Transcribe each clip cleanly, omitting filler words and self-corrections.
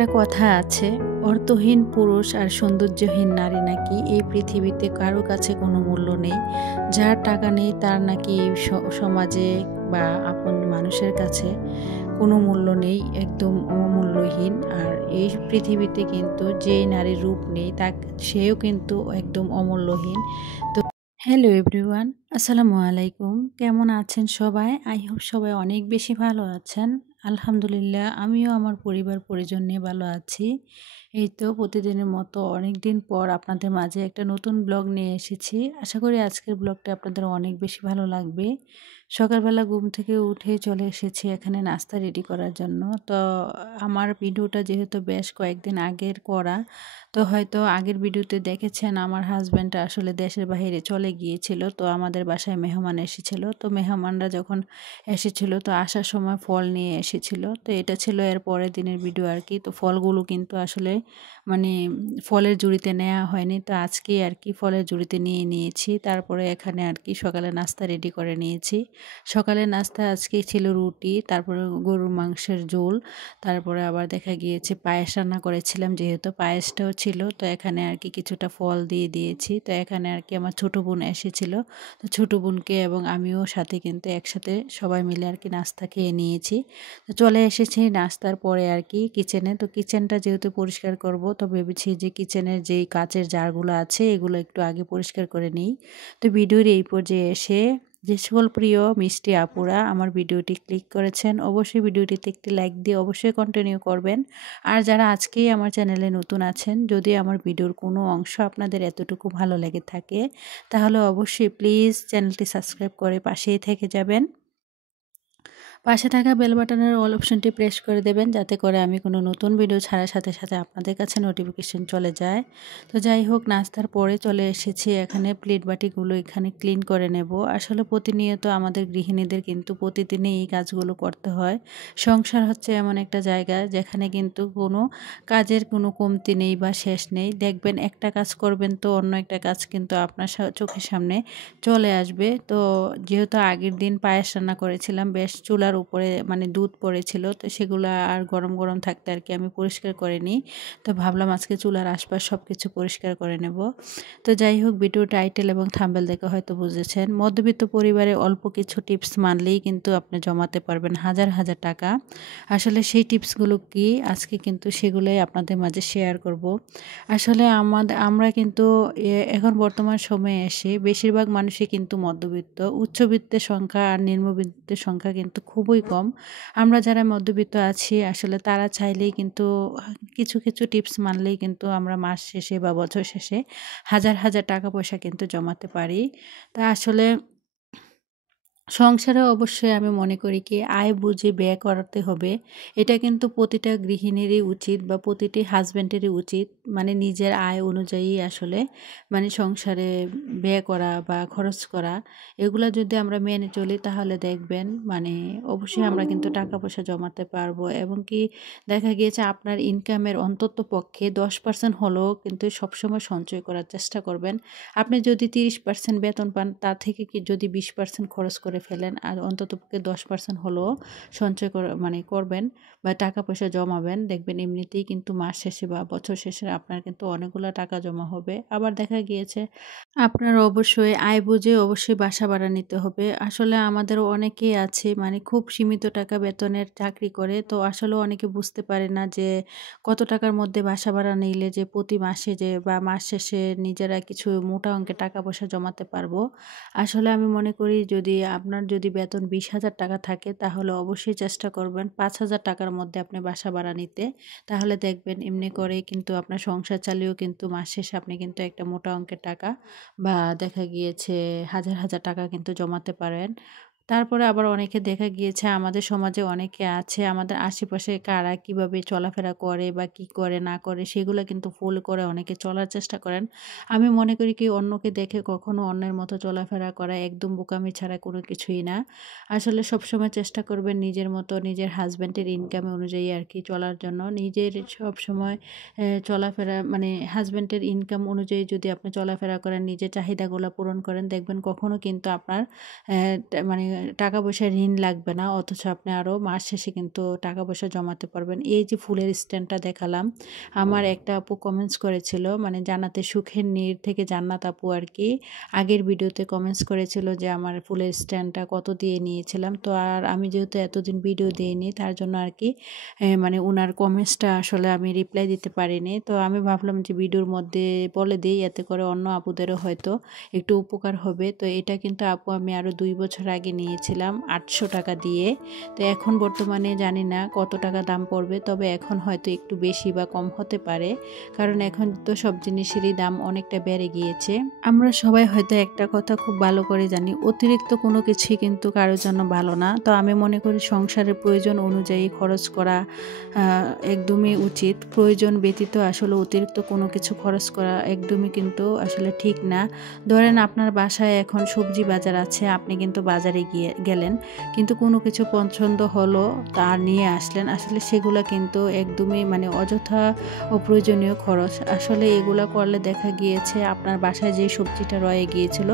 একটা কথা আছে, অর্থহীন পুরুষ আর সৌন্দর্যহীন নারী নাকি এই পৃথিবীতে কারো কাছে কোনো মূল্য নেই। যার টাকা নেই তার নাকি এই সমাজে বা আপন মানুষের কাছে কোনো মূল্য নেই, একদম অমূল্যহীন। আর এই পৃথিবীতে কিন্তু যেই নারীর রূপ নেই সেও কিন্তু একদম অমূল্যহীন। তো হ্যালো এভরিওয়ান, আসসালামু আলাইকুম। কেমন আছেন সবাই? আই হোপ সবাই অনেক বেশি ভালো আছেন। আলহামদুলিল্লাহ, আমিও আমার পরিবার পরিজন নিয়ে ভালো আছি। এই তো প্রতিদিনের মতো অনেক দিন পর আপনাদের মাঝে একটা নতুন ব্লগ নিয়ে এসেছি। আশা করি আজকের ব্লগটা আপনাদের অনেক বেশি ভালো লাগবে। সকালবেলা ঘুম থেকে উঠে চলে এসেছি এখানে নাস্তা রেডি করার জন্য। তো আমার ভিডিওটা যেহেতু বেশ কয়েকদিন আগের করা, তো হয়তো আগের ভিডিওতে দেখেছেন আমার হাজব্যান্ড আসলে দেশের বাইরে চলে গিয়েছিল। তো আমাদের বাসায় মেহমান এসেছিল। তো মেহমানরা যখন এসেছিল তো আসার সময় ফল নিয়ে এসেছিল। তো এটা ছিল এর পরের দিনের ভিডিও আর কি। তো ফলগুলো কিন্তু আসলে মানে ফলের ঝুড়িতে নেওয়া হয়নি। তো আজকে আর কি ফলের ঝুড়িতে নিয়ে নিয়েছি। তারপরে এখানে আর কি সকালে নাস্তা রেডি করে নিয়েছি। সকালের নাস্তা আজকে ছিল রুটি, তারপরে গরুর মাংসের ঝোল, তারপরে আবার দেখা গিয়েছে পায়েস রান্না করেছিলাম, যেহেতু পায়েসটাও ছিল। তো এখানে আর কি কিছুটা ফল দিয়ে দিয়েছি। তো এখানে আর কি আমার ছোটো বোন এসেছিল। তো ছোটো বোনকে এবং আমিও সাথে কিন্তু একসাথে সবাই মিলে আর কি নাস্তা খেয়ে নিয়েছি। তো চলে এসেছি নাস্তার পরে আর কি কিচেনে। তো কিচেনটা যেহেতু পরিষ্কার করব, তো ভেবেছি যে কিচেনের যেই কাচের জারগুলো আছে এগুলো একটু আগে পরিষ্কার করে নিই। তো ভিডিওর এই পর্যায়ে এসে যে সকল প্রিয় মিষ্টি আপুরা আমার ভিডিওটি ক্লিক করেছেন, অবশ্যই ভিডিওটিতে একটি লাইক দিয়ে অবশ্যই কন্টিনিউ করবেন। আর যারা আজকেই আমার চ্যানেলে নতুন আছেন, যদি আমার ভিডিওর কোনো অংশ আপনাদের এতটুকু ভালো লেগে থাকে তাহলে অবশ্যই প্লিজ চ্যানেলটি সাবস্ক্রাইব করে পাশেই থেকে যাবেন। পাশে থাকা বেল বাটনের অল অপশনটি প্রেস করে দেবেন, যাতে করে আমি কোনো নতুন ভিডিও ছাড়ার সাথে সাথে আপনাদের কাছে নোটিফিকেশন চলে যায়। তো যাই হোক, নাস্তার পরে চলে এসেছি এখানে প্লেট বাটিগুলো এখানে ক্লিন করে নেব। আসলে প্রতিনিয়ত আমাদের গৃহিণীদের কিন্তু প্রতিদিনই এই কাজগুলো করতে হয়। সংসার হচ্ছে এমন একটা জায়গা যেখানে কিন্তু কোনো কাজের কোনো কমতি নেই বা শেষ নেই। দেখবেন একটা কাজ করবেন তো অন্য একটা কাজ কিন্তু আপনার চোখের সামনে চলে আসবে। তো যেহেতু আগের দিন পায়েস রান্না করেছিলাম, বেশ চুলার উপরে মানে দুধ পড়েছিল, তো সেগুলো আর গরম গরম থাকতে আর কি আমি পরিষ্কার করে নিই। তো ভাবলাম আজকে চুলার আশপাশ সব কিছু পরিষ্কার করে নেব। তো যাই হোক, ভিডিও টাইটেল এবং থাম্বনেল দেখে হয়তো বুঝেছেন, মধ্যবিত্ত পরিবারে অল্প কিছু টিপস মানলেই কিন্তু আপনি জমাতে পারবেন হাজার হাজার টাকা। আসলে সেই টিপসগুলো কি আজকে কিন্তু সেগুলোই আপনাদের মাঝে শেয়ার করব। আসলে আমরা কিন্তু এখন বর্তমান সময়ে এসে বেশিরভাগ মানুষই কিন্তু মধ্যবিত্ত। উচ্চবিত্তের সংখ্যা আর নিম্নবিত্তের সংখ্যা কিন্তু খুবই কম। আমরা যারা মধ্যবিত্ত আছি আসলে তারা চাইলেই কিন্তু কিছু কিছু টিপস মানলেই কিন্তু আমরা মাস শেষে বা বছর শেষে হাজার হাজার টাকা পয়সা কিন্তু জমাতে পারি। তা আসলে সংসারে অবশ্যই আমি মনে করি কি আয় বুঝে ব্যয় করাতে হবে। এটা কিন্তু প্রতিটা গৃহিণীরই উচিত বা প্রতিটি হাজব্যান্ডেরই উচিত। মানে নিজের আয় অনুযায়ী আসলে মানে সংসারে ব্যয় করা বা খরচ করা, এগুলা যদি আমরা মেনে চলি তাহলে দেখবেন মানে অবশ্যই আমরা কিন্তু টাকা পয়সা জমাতে পারবো। এবং কি দেখা গিয়েছে আপনার ইনকামের অন্তত পক্ষে 10% হলেও কিন্তু সবসময় সঞ্চয় করার চেষ্টা করবেন। আপনি যদি 30% বেতন পান, তা থেকে কি যদি 20% খরচ করে ফেলেন আর অন্ততপক্ষে 10% হলেও সঞ্চয় মানে করবেন বা টাকা পয়সা জমাবেন, দেখবেন এমনিতেই কিন্তু মাস শেষে বা বছর শেষে আপনার কিন্তু অনেকগুলো টাকা জমা হবে। আবার দেখা গিয়েছে আপনার অবশ্যই আয় বুঝে অবশ্যই বাসা ভাড়া নিতে হবে। আসলে আমাদেরও অনেকেই আছে মানে খুব সীমিত টাকা বেতনের চাকরি করে, তো আসলে অনেকে বুঝতে পারে না যে কত টাকার মধ্যে বাসা ভাড়া নিলে যে প্রতি মাসে যে বা মাস শেষে নিজেরা কিছু মোটা অঙ্কের টাকা পয়সা জমাতে পারবো। আসলে আমি মনে করি যদি আপনার যদি বেতন 20,000 টাকা থাকে তাহলে অবশ্যই চেষ্টা করবেন 5,000 টাকার মধ্যে আপনি বাসা ভাড়া নিতে। তাহলে দেখবেন এমনি করেই কিন্তু আপনার সংসার চালিয়েও কিন্তু মাস শেষে আপনি কিন্তু একটা মোটা অঙ্কের টাকা বা দেখা গিয়েছে হাজার হাজার টাকা কিন্তু জমাতে পারেন। তারপরে আবার অনেকে দেখা গিয়েছে আমাদের সমাজে অনেকে আছে, আমাদের আশেপাশে কারা কিভাবে চলাফেরা করে বা কি করে না করে সেগুলো কিন্তু ফলো করে অনেকে চলার চেষ্টা করেন। আমি মনে করি কি অন্যকে দেখে কখনো অন্যের মতো চলাফেরা করা একদম বোকামি ছাড়া কোনো কিছুই না। আসলে সবসময় চেষ্টা করবেন নিজের মতো নিজের হাজব্যান্ডের ইনকাম অনুযায়ী আর কি চলার জন্য। নিজের সবসময় চলাফেরা মানে হাজব্যান্ডের ইনকাম অনুযায়ী যদি আপনি চলাফেরা করেন, নিজের চাহিদাগুলো পূরণ করেন, দেখবেন কখনো কিন্তু আপনার মানে টাকা পয়সা ঋণ লাগবে না, অথচ আপনি আরও মাস শেষে কিন্তু টাকা পয়সা জমাতে পারবেন। এই যে ফুলের স্ট্যান্ডটা দেখালাম, আমার একটা আপু কমেন্টস করেছিল, মানে জান্নাতে সুখের নীড় থেকে জান্নাত আপু আর কি, আগের ভিডিওতে কমেন্টস করেছিল যে আমার ফুলের স্ট্যান্ডটা কত দিয়ে নিয়েছিলাম। তো আর আমি যেহেতু এতদিন ভিডিও দিইনি, তার জন্য আর কি মানে ওনার কমেন্টসটা আসলে আমি রিপ্লাই দিতে পারিনি। তো আমি ভাবলাম যে ভিডিওর মধ্যে বলে দিই, এতে করে অন্য আপুদেরও হয়তো একটু উপকার হবে। তো এটা কিন্তু আপু আমি আরও 2 বছর আগে নিয়েছিলাম 800 টাকা দিয়ে। তো এখন বর্তমানে জানি না কত টাকা দাম পড়বে, তবে এখন হয়তো একটু বেশি বা কম হতে পারে, কারণ এখন তো সব জিনিসেরই দাম অনেকটা বেড়ে গিয়েছে। আমরা সবাই হয়তো একটা কথা খুব ভালো করে জানি, অতিরিক্ত কোনো কিছুই কিন্তু কারোর জন্য ভালো না। তো আমি মনে করি সংসারের প্রয়োজন অনুযায়ী খরচ করা একদমই উচিত। প্রয়োজন ব্যতীত আসলে অতিরিক্ত কোনো কিছু খরচ করা একদমই কিন্তু আসলে ঠিক না। ধরেন আপনার বাসায় এখন সবজি বাজার আছে, আপনি কিন্তু বাজারে গেলেন, কিন্তু কোনো কিছু পছন্দ হলো তা নিয়ে আসলেন, আসলে সেগুলো কিন্তু একদমই মানে অযথা অপ্রয়োজনীয় খরচ। আসলে এগুলো করলে দেখা গিয়েছে আপনার বাসায় যে সবজিটা রয়ে গিয়েছিল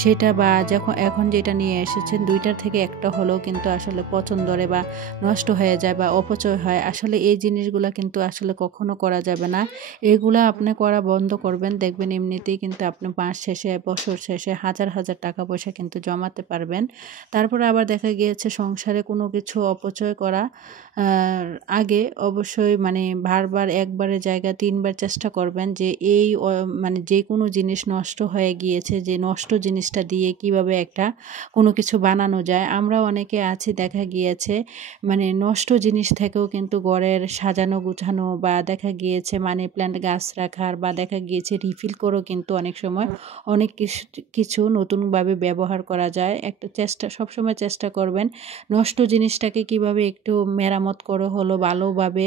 সেটা, বা যখন এখন যেটা নিয়ে এসেছেন, দুইটার থেকে একটা হলেও কিন্তু আসলে পছন্দরে বা নষ্ট হয়ে যায় বা অপচয় হয়। আসলে এই জিনিসগুলো কিন্তু আসলে কখনো করা যাবে না। এগুলা আপনি করা বন্ধ করবেন, দেখবেন এমনিতেই কিন্তু আপনি মাস শেষে বছর শেষে হাজার হাজার টাকা পয়সা কিন্তু জমাতে পারবেন। তারপরে আবার দেখা গিয়েছে সংসারে কোনো কিছু অপচয় করা আগে অবশ্যই মানে বারবার একবারের জায়গা 3বার চেষ্টা করবেন যে এই মানে যে কোনো জিনিস নষ্ট হয়ে গিয়েছে, যে নষ্ট জিনিসটা দিয়ে কিভাবে একটা কোনো কিছু বানানো যায়। আমরা অনেকে আছি দেখা গিয়েছে মানে নষ্ট জিনিস থেকেও কিন্তু ঘরের সাজানো গুছানো, বা দেখা গিয়েছে মানি প্ল্যান্ট গাছ রাখার, বা দেখা গিয়েছে রিফিল করেও কিন্তু অনেক সময় অনেক কিছু নতুনভাবে ব্যবহার করা যায়। একটা সবসময় চেষ্টা করবেন নষ্ট জিনিসটাকে কিভাবে একটু মেরামত করে হলো ভালোভাবে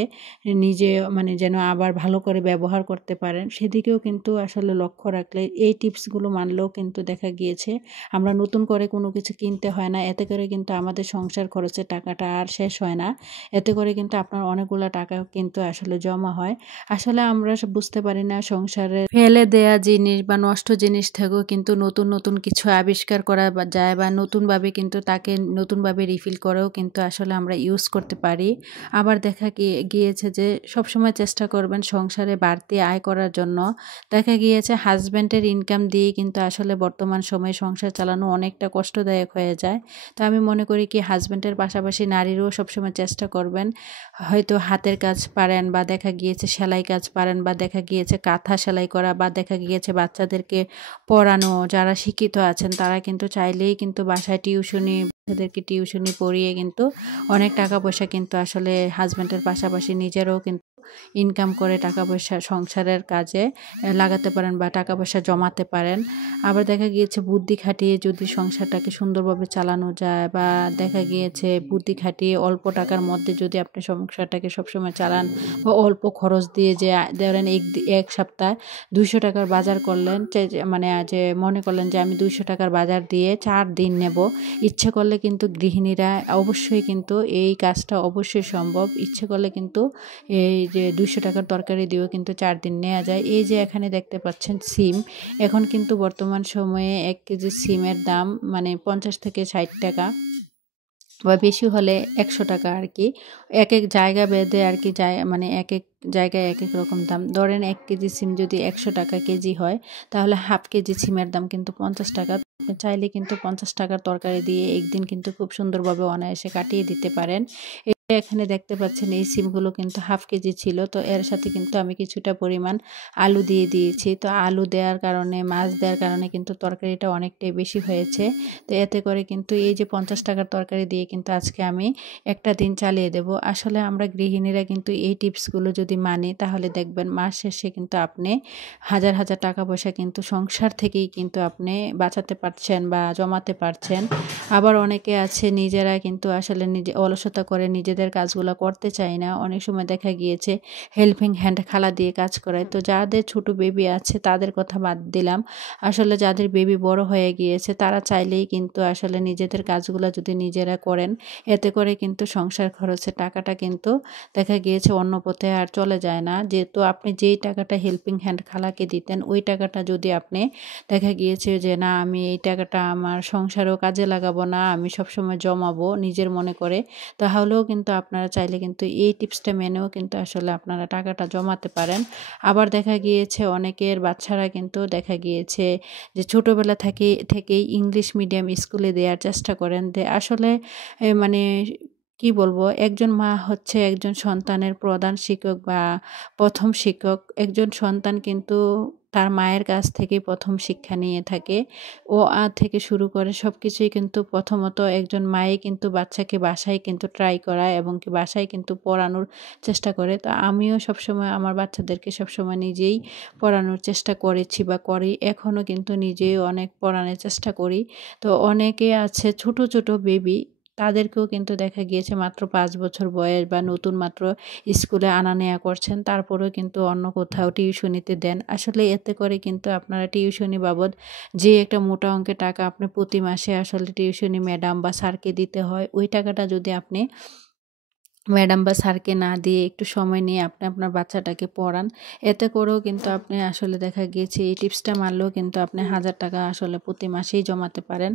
নিজে মানে যেন আবার ভালো করে ব্যবহার করতে পারেন, সেদিকেও কিন্তু আসলে লক্ষ্য রাখলে, এই টিপসগুলো মানলেও কিন্তু দেখা গিয়েছে আমরা নতুন করে কোনো কিছু কিনতে হয় না। এতে করে কিন্তু আমাদের সংসার খরচের টাকাটা আর শেষ হয় না। এতে করে কিন্তু আপনার অনেকগুলো টাকা কিন্তু আসলে জমা হয়। আসলে আমরা বুঝতে পারি না সংসারে ফেলে দেয়া জিনিস বা নষ্ট জিনিস থেকেও কিন্তু নতুন নতুন কিছু আবিষ্কার করা যায়, বা নতুনভাবে কিন্তু তাকে নতুনভাবে রিফিল করেও কিন্তু আসলে আমরা ইউজ করতে পারি। আবার দেখা গিয়েছে যে সবসময় চেষ্টা করবেন সংসারে বাড়তি আয় করার জন্য। দেখা গিয়েছে হাজব্যান্ডের ইনকাম দিয়ে কিন্তু আসলে বর্তমান সময়ে সংসার চালানো অনেকটা কষ্টদায়ক হয়ে যায়। তো আমি মনে করি কি হাজব্যান্ডের পাশাপাশি নারীরও সবসময় চেষ্টা করবেন, হয়তো হাতের কাজ পারেন, বা দেখা গিয়েছে সেলাই কাজ পারেন, বা দেখা গিয়েছে কাঁথা সেলাই করা, বা দেখা গিয়েছে বাচ্চাদেরকে পড়ানো। যারা শিক্ষিত আছেন তারা কিন্তু চাইলেই কিন্তু বাসায় বাচ্চাদেরকে টিউশনি পড়িয়ে কিন্তু অনেক টাকা পয়সা কিন্তু আসলে হাজব্যান্ডের পাশাপাশি নিজেরও কিন্তু ইনকাম করে টাকা পয়সা সংসারের কাজে লাগাতে পারেন, বা টাকা পয়সা জমাতে পারেন। আবার দেখা গিয়েছে বুদ্ধি খাটিয়ে যদি সংসারটাকে সুন্দরভাবে চালানো যায়, বা দেখা গিয়েছে বুদ্ধি খাটিয়ে অল্প টাকার মধ্যে যদি আপনি সংসারটাকে সবসময় চালান, বা অল্প খরচ দিয়ে যে ধরেন এক সপ্তাহ 200 টাকার বাজার করলেন, মানে যে মনে করলেন যে আমি 200 টাকার বাজার দিয়ে 4 দিন নেব, ইচ্ছে করলে কিন্তু গৃহিণীরা অবশ্যই কিন্তু এই কাজটা অবশ্যই সম্ভব। ইচ্ছে করলে কিন্তু এই যে 200 টাকার তরকারি দিয়েও কিন্তু 4 দিন নেওয়া যায়। এই যে এখানে দেখতে পাচ্ছেন সিম, এখন কিন্তু বর্তমান সময়ে 1 কেজি সিমের দাম মানে 50 থেকে 60 টাকা, বা বেশি হলে 100 টাকা আর কি। এক এক জায়গা ভেদে আর কি মানে এক এক জায়গায় এক এক রকম দাম। ধরেন 1 কেজি সিম যদি 100 টাকা কেজি হয়, তাহলে হাফ কেজি সিমের দাম কিন্তু 50 টাকা। আপনি চাইলে কিন্তু 50 টাকার তরকারি দিয়ে একদিন কিন্তু খুব সুন্দরভাবে অনায়াসে কাটিয়ে দিতে পারেন। এখানে দেখতে পাচ্ছেন এই সিমগুলো কিন্তু হাফ কেজি ছিল। তো এর সাথে কিন্তু আমি কিছুটা পরিমাণ আলু দিয়ে দিয়েছি। তো আলু দেওয়ার কারণে, মাছ দেওয়ার কারণে কিন্তু তরকারিটা অনেকটাই বেশি হয়েছে। তো এতে করে কিন্তু এই যে 50 টাকার তরকারি দিয়ে কিন্তু আজকে আমি একটা দিন চালিয়ে দেব। আসলে আমরা গৃহিণীরা কিন্তু এই টিপসগুলো যদি মানি, তাহলে দেখবেন মাস শেষে কিন্তু আপনি হাজার হাজার টাকা পয়সা কিন্তু সংসার থেকেই কিন্তু আপনি বাঁচাতে পারছেন বা জমাতে পারছেন। আবার অনেকে আছে নিজেরা কিন্তু আসলে অলসতা করে নিজেদের নিজেদের কাজগুলো করতে চায় না। অনেক সময় দেখা গিয়েছে হেল্পিং হ্যান্ড খালা দিয়ে কাজ করায়। তো যাদের ছোট বেবি আছে তাদের কথা বাদ দিলাম, আসলে যাদের বেবি বড় হয়ে গিয়েছে তারা চাইলেই কিন্তু আসলে নিজেদের কাজগুলো যদি নিজেরা করেন, এতে করে কিন্তু সংসার খরচের টাকাটা কিন্তু দেখা গিয়েছে অন্য পথে আর চলে যায় না। যেহেতু আপনি যেই টাকাটা হেল্পিং হ্যান্ড খালাকে দিতেন, ওই টাকাটা যদি আপনি দেখা গিয়েছে যে না আমি এই টাকাটা আমার সংসারেও কাজে লাগাবো না, আমি সবসময় জমাবো নিজের মনে করে, তাহলেও কিন্তু আপনারা চাইলে কিন্তু এই টিপসটা মেনেও কিন্তু আসলে আপনারা টাকাটা জমাতে পারেন। আবার দেখা গিয়েছে অনেকের বাচ্চারা কিন্তু দেখা গিয়েছে যে ছোটোবেলা থেকেই ইংলিশ মিডিয়াম স্কুলে দেওয়ার চেষ্টা করেন। আসলে মানে কি বলবো, একজন মা হচ্ছে একজন সন্তানের প্রধান শিক্ষক বা প্রথম শিক্ষক। একজন সন্তান কিন্তু তার মায়ের কাছ থেকে প্রথম শিক্ষা নিয়ে থাকে। ও আ থেকে শুরু করে সব কিছুই কিন্তু প্রথমত একজন মায়ে কিন্তু বাচ্চাকে বাসায় কিন্তু ট্রাই করায় এবং কি বাসায় কিন্তু পড়ানোর চেষ্টা করে। তো আমিও সবসময় আমার বাচ্চাদেরকে সবসময় নিজেই পড়ানোর চেষ্টা করেছি বা করি, এখনও কিন্তু নিজেই অনেক পড়ানোর চেষ্টা করি। তো অনেকে আছে ছোট ছোট বেবি, তাদেরকেও কিন্তু দেখা গিয়েছে মাত্র 5 বছর বয়স বা নতুন মাত্র স্কুলে আনা নেওয়া করছেন, তারপরেও কিন্তু অন্য কোথাও টিউশনিতে দেন। আসলে এতে করে কিন্তু আপনারা টিউশনি বাবদ যে একটা মোটা অঙ্কের টাকা আপনি প্রতি মাসে আসলে টিউশনি ম্যাডাম বা স্যারকে দিতে হয়, ওই টাকাটা যদি আপনি ম্যাডাম বা স্যারকে না দিয়ে একটু সময় নিয়ে আপনি আপনার বাচ্চাটাকে পড়ান, এতে করেও কিন্তু আপনি আসলে দেখা গিয়েছে এই টিপসটা মানলেও কিন্তু আপনি 1000 টাকা আসলে প্রতি মাসেই জমাতে পারেন।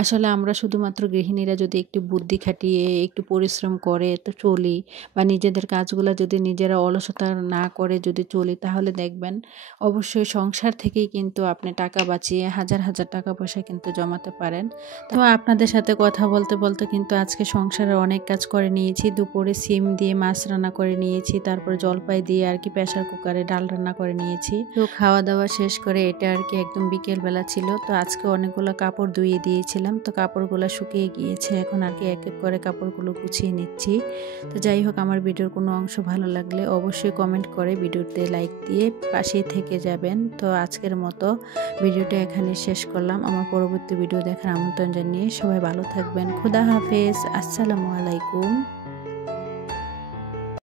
আসলে আমরা শুধুমাত্র গৃহিণীরা যদি একটু বুদ্ধি খাটিয়ে একটু পরিশ্রম করে তো চলি, বা নিজেদের কাজগুলো যদি নিজেরা অলসতা না করে যদি চলি, তাহলে দেখবেন অবশ্যই সংসার থেকেই কিন্তু আপনি টাকা বাঁচিয়ে হাজার হাজার টাকা পয়সা কিন্তু জমাতে পারেন। তো আপনাদের সাথে কথা বলতে বলতে কিন্তু আজকে সংসারে অনেক কাজ করে নিয়েছি। দুপুরে সিম দিয়ে মাছ রান্না করে নিয়েছি, তারপর জলপাই দিয়ে আর কি প্রেসার কুকারে ডাল রান্না করে নিয়েছি। তো খাওয়া দাওয়া শেষ করে এটা আর কি একদম বিকেলবেলা ছিল। তো আজকে অনেকগুলো কাপড় ধুয়ে দিয়েছিলাম, তো কাপড়গুলো শুকিয়ে গিয়েছে, এখন আর কি এক এক করে কাপড়গুলো গুছিয়ে নিচ্ছি। তো যাই হোক, আমার ভিডিওর কোনো অংশ ভালো লাগলে অবশ্যই কমেন্ট করে ভিডিওতে লাইক দিয়ে পাশেই থেকে যাবেন। তো আজকের মতো ভিডিওটা এখানে শেষ করলাম। আমার পরবর্তী ভিডিও দেখার আমন্ত্রণ জানিয়ে সবাই ভালো থাকবেন। খোদা হাফেজ, আসসালামু আলাইকুম।